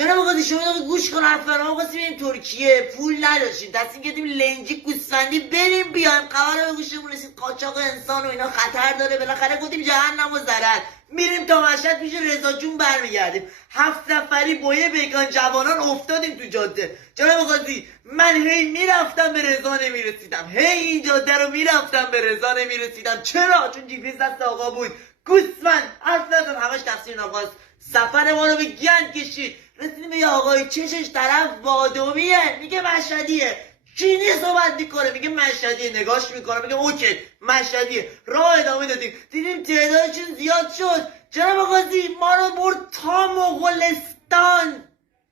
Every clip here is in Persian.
جناب آقا شما دقیقه گوش کن حرف ما خواستیم بریم ترکیه، پول نداشتیم، تصمیم گرفتیم لنجی گوسفندی بریم بیایم، خبر به گوشمون رسید قاچاق انسان و اینا خطر داره، بالاخره گفتیم جهنم و ضرر، میریم تا مشهد پیش رضا جون برمیگردیم. 7 نفری با یه بیگان جوانان افتادیم تو جاده. جناب قاضی من هی میرفتم به رضا نمیرسیدم، هی این جاده رو میرفتم به رضا نمیرسیدم. چرا؟ چون جی پی اس دست آقا بود. گوسفند حرف نزن، همش تقصیر آقاست. سفر ما رو به گند کشید، رسیدیم به یه آقای چشش طرف وادومیه، میگه مشهدیه. چینی صحبت میکنه میگه مشهدیه، نگاش میکنه میگه اوکی مشهدیه. راه ادامه دادیم، دیدیم تعدادشون زیاد شد. جناب قاضی ما رو برد تا مغولستان.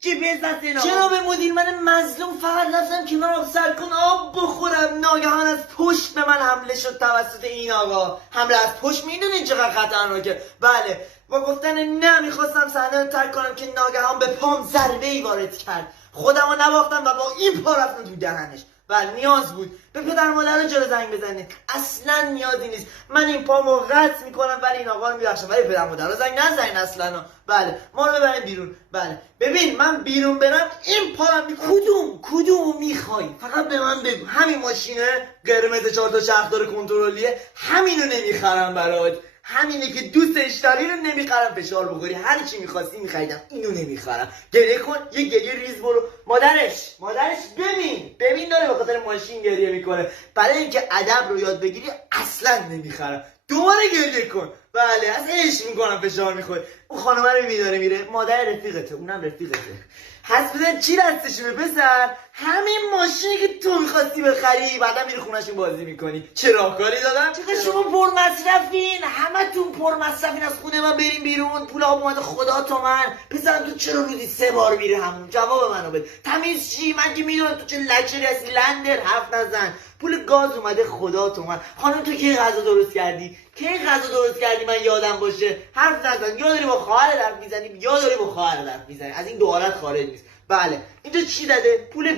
چی دست اینا؟ جناب مدیر من مظلوم فقط رفتم کنار سر کن آب بخورم، ناگهان از پشت به من حمله شد توسط این آقا. حمله از پشت میدونین چقدر خطرناکه؟ بله، با گفتن نه میخواستم صحنه رو ترک کنم که ناگهان به پام ضربه ای وارد کرد. خودم رو نباختم و با این پا رفتم تو دهنش. بله نیاز بود به پدر مادر چرا زنگ بزنید؟ اصلا نیازی نیست. من این پامو قطع میکنم ولی این آقا رو میبخشم، ولی پدر مادر زنگ نزنین اصلا. بله ما رو ببرین بیرون. بله ببین من بیرون برم این پارم کدوم میخوای؟ فقط به من بگو. همین ماشینه قرمز 4 تا چرخ داره کنترلیه، همینو نمیخرم برات. همینه که دوستش داری رو نمیخرم فشار بخوری. هر چی میخواستی میخریدم، اینو نمیخرم. گریه کن، یه گریه ریز برو. مادرش ببین داره به خاطر ماشین گریه میکنه. برای اینکه ادب رو یاد بگیری اصلا نمیخرم. دوباره گریه کن. بله از عشق میکنم فشار میخوری. اون خانومه رو میداره میره، مادر رفیقته، اونم رفیقته. حس بزن چی دستشونه پسر؟ همین ماشینی که تو میخواستی بخری، بعدا میری خونهشون بازی میکنی. چه راهکاری دادم؟ چقدر شما پرمصرفین، همتون پرمصرفین. از خونه من بریم بیرون، پول آب اومده خدا تومن. پسرم تو چرا روزی 3 بار میری همون؟ جواب منو بده. تمیز چی؟ من که میدونم تو چه لکچری هستی. لندر حرف نزن. پول گاز اومده خدا تومن. خانم تو کی غذا درست کردی؟ من یادم باشه. حرف نزن. یا داری با خواهر حرف میزنی یا داری با خواهر حرف میزنی. از این دو حالت خارج نیست. بله اینجا چی داده؟ پول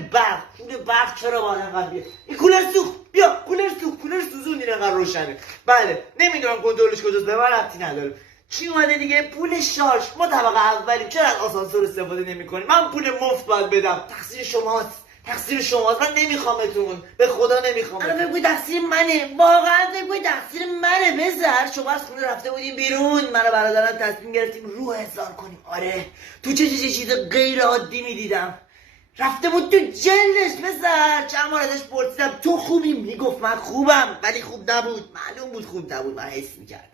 برق چرا باید انقدر بیه؟ این کولر سوخت. بیا کولر سوزون این انقدر روشنه. بله نمیدونم کنترلش کجاست، به من ربطی نداره. چی اومده دیگه؟ پول شارژ. ما طبقه اولیم، چرا از آسانسور استفاده نمی‌کنیم؟ من پول مفت باید بدم. تقصیر شماست. من نمیخوامتون، به خدا نمیخوام. الان بگوی تقصیر منه، واقعا بگوی تقصیر منه. بذار شما از خونه رفته بودیم بیرون، من و برادرم تصمیم گرفتیم روح احضار کنیم. آره تو چه چیز غیر عادی میدیدم. رفته بود تو جلدش. بذار چند بار ازش پرسیدم تو خوبی؟ میگفت من خوبم، ولی خوب نبود. معلوم بود خوب نبود، من حس میکردم.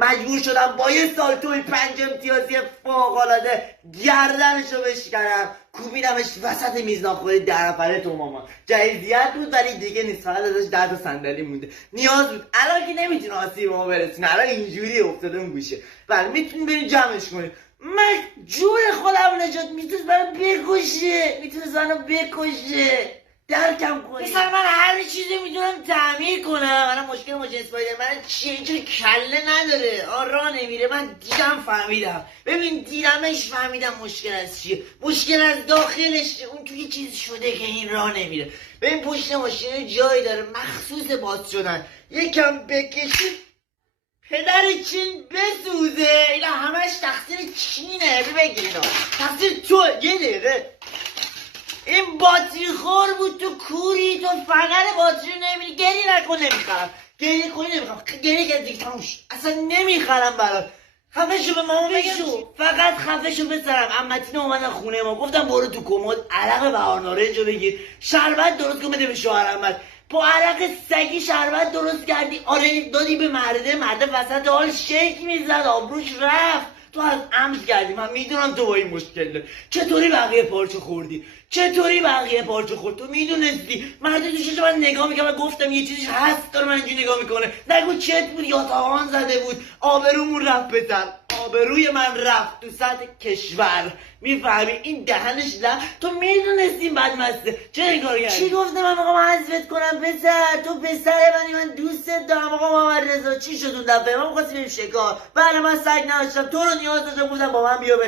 مجبور شدم با یه سالتوی 5 امتیازی فوق‌العاده گردنشو بشکنم، کوبیدمش وسط میزناخوری 10 نفره تو ماما. جایزیت بود ولی دیگه نیست، فقط ازش 10 تا صندلی مونده. نیاز بود، الان که نمیتونه آسیب ما برسونه، الان اینجوری افتاده اون گوشه. بله میتونیم بریم جمعش کنیم. من جون خودم نجات میتونست منو بکشه. درکم کنی. مثلا من هر چیزی میتونم تعمیر کنم. الان مشکل ماشین اسپایدرمن چیه؟ اینجوری کله نداره، راه نمیره. من دیدم فهمیدم. ببین دیدمش فهمیدم مشکل از چیه. مشکل از داخلش. اون توی چیز شده که این راه نمیره. ببین پشت ماشین جایی داره مخصوص باز شدن. یکم بکشی پدر چین بسوزه. اینا همش تقصیر چینه. بگیر اینا تقصیر تو. یه دقیقه این باتری خور بود، تو کوری، تو فنر باتری نمیری. گریه نکن، نمیخرم. گریه کنی نمیخرم. گریه که دیگه تموم شد، اصلا نمیخرم برات. خفه شو به ماما بگو. فقط خفه شو پسرم. عمتینه اومدن خونه ما، گفتم برو تو کمد عرق بهار نارنجو بگیر، شربت درست کن بده به شوهرم. با عرق سگی شربت درست کردی، آره دادی به مرده وسط حال شیک میزد، آبروش رفت. تو از عمد کردی، من میدونم تو با این مشکل داری. چطوری بقیه پارچه خوردی؟ تو میدونستی؟ مرد دوشش من نگاه میکنم و گفتم یه چیزیش هست داره من اینجوری نگاه میکنه. نگو چت بود یا تاوان زده بود. آبرومون رفت پسر، آبروی من رفت تو سطح کشور. میفهمی این دهنش نه. تو میدونستی بدمسته، چه این کارو کردی؟ چی گفتم من میخوام حذفت کنم پسر؟ تو پسر من دوستت دارم. آقا محمد رضا چی شد اون دفعه؟ ما می‌خواستیم بریم شکار. بله من سگ نداشتم، تو رو نیاز داشتم، بودم با من بیا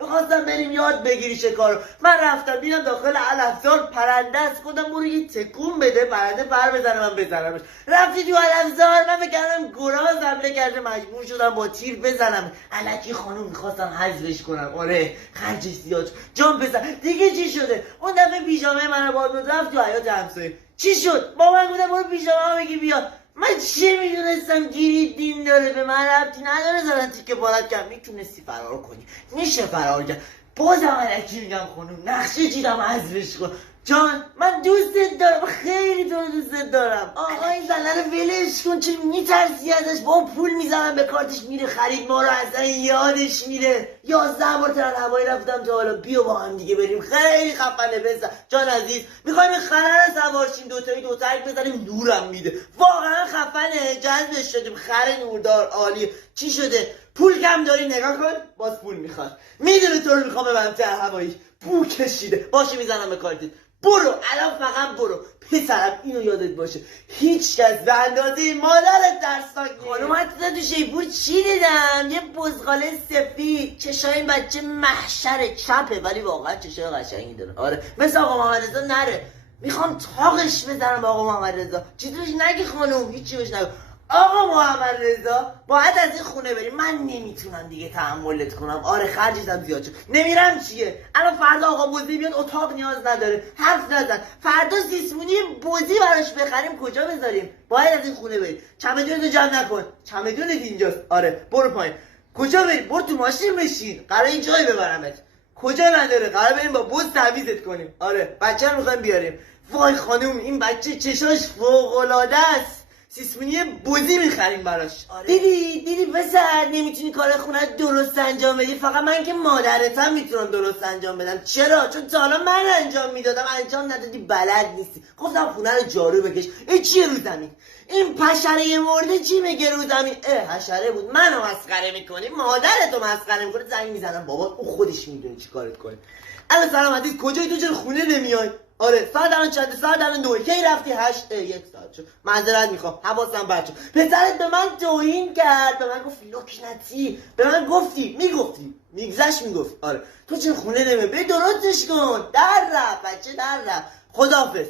می‌خواستم بریم یاد بگیری شکار رو. من رفتم دیدم داخل علفزار پرنده است، گفتم برو یه تکون بده پرنده پر بزنه من بزنمش. رفتی تو علفزار، من فکر کردم گراز حمله کرده، مجبور شدم با تیر بزنم. الکی خانم می‌خواستم حذفش کنم. آره خرجش زیاد شد. جان پسر دیگه چی شده؟ اون دفعه پیژامه منو باید رفت تو حیاط همسایه. چی شد؟ با من گفتم برو پیژامه بگی بیا. من چه میدونستم گیری دین داره، به من ربطی نداره. زدن تیکه بالت کرد. میتونستی فرار کنی، میشه فرار کرد. بازم علکی میگم خانوم نقشه چیدم حذفش کن. جان من دوستت دارم، خیلی تو رو دوستت دارم. آقا این زنه رو ولش کن، چه میترسی ازش؟ با پول میزنم به کارتش میره خرید، ما رو اصلا یادش میره. 11 بار ترن هوایی رفتم تا حالا. بیا با هم دیگه بریم، خیلی خفنه. بزن جان عزیز، میخوایم خرر سوار شیم، دو تایید بزنیم، نورم میده. واقعا خفنه، جذبش شدیم. خر نوردار عالیه. چی شده؟ پول کم داری؟ نگاه کن، باز پول میخواد. میدونه تو رو میخوام ببرم ته هوایی. پول کشیده. باشه میزنم به کارتت. برو الان، فقط برو. پسرم اینو یادت باشه، هیچ کس به اندازه مادرت ترسناک نیست. خانم حتی تو شیپور چی دیدم؟ یه بزغاله سفید، چشای این بچه محشر چپه ولی واقعا چشای قشنگی داره. آره مثل آقا محمد رضا نره. میخوام تاقش بزنم به آقا محمد رضا. چیزی بهش نگی خانم، هیچی بهش نگو. آقا محمد رضا باید از این خونه بری، من نمیتونم دیگه تحملت کنم. آره خرجشم زیاد شد. نمیرم چیه؟ الان فردا آقا بوزی بیاد، اتاق نیاز نداره، حرف نزن. فردا سیسمونی بوزی براش بخریم، کجا بذاریم؟ باید از این خونه بری. چمدونتو جمع نکن، چمدونت اینجاست. آره برو پایین. کجا بری؟ برو تو ماشین بشین، قرار این جای ببرمت. کجا نداره، قرار بریم با بوز تعویضت کنیم. آره بچه رو میخوایم بیاریم. وای خانوم این بچه چشاش فوق العاده است. سیسمونی بوزی میخریم براش. آره. دیدی پسر، نمیتونی کار خونه درست انجام بدی. فقط من که مادرتم میتونم درست انجام بدم. چرا؟ چون تا حالا من انجام میدادم، انجام ندادی، بلد نیستی. گفتم خونه رو جارو بکش. این چیه رو زمین؟ این پشره مرده چی میگه رو زمین؟ حشره بود. منو مسخره میکنی؟ مادرتو مسخره میکنی؟ زنگ میزنم بابا، اون خودش میدونه چی کارت کنه. الان سلامتی کجایی؟ تو چرا خونه نمیای؟ آره ساعت الان چنده؟ ساعت الان 2. کی رفتی؟ 8. 1 ساعت شد. معذرت میخوام، حواسم بچه. پسرت به من توهین کرد، به من گفت لکنتی. به من میگفتی میگذشت میگفت. آره تو چرا خونه نمیای؟ بری درستش کن. در رفت بچه، در رفت. خداحافظ.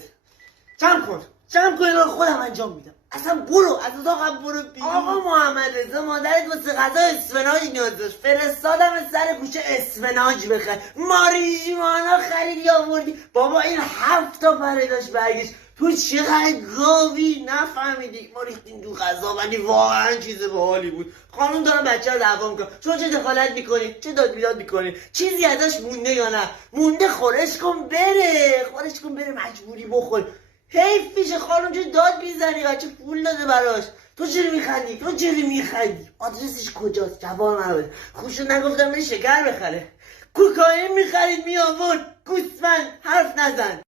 جمع کن رو خودم انجام میدم. اصلا برو از اتاقم، برو بیرون. آقا محمد رضا مادرت واسه غذا اسفناج نیاز داشت، فرستادم سر کوچه اسفناج بخر. ماریجوانا خریدی آوردی. بابا این 7 تا پره داشت برگشت. تو چقدر گاوی، نفهمیدی؟ ما ریختیم تو غذا ولی واقعا چیز باحالی بود. خانم دارم بچه رو دعوا میکنم. شما چه دخالت میکنی؟ چه داد بیداد میکنی؟ چیزی ازش مونده یا نه؟ مونده خورش کن بره، مجبوری بخور. حیف میشه خانم، چه داد میزنی؟ بچه پول داده براش. تو چرا میخندی؟ آدرسش کجاست؟ جواب من بده. خوشو نگفتم بری شکر بخره. کوکائین میخرید میآورد. گوسفند حرف نزن.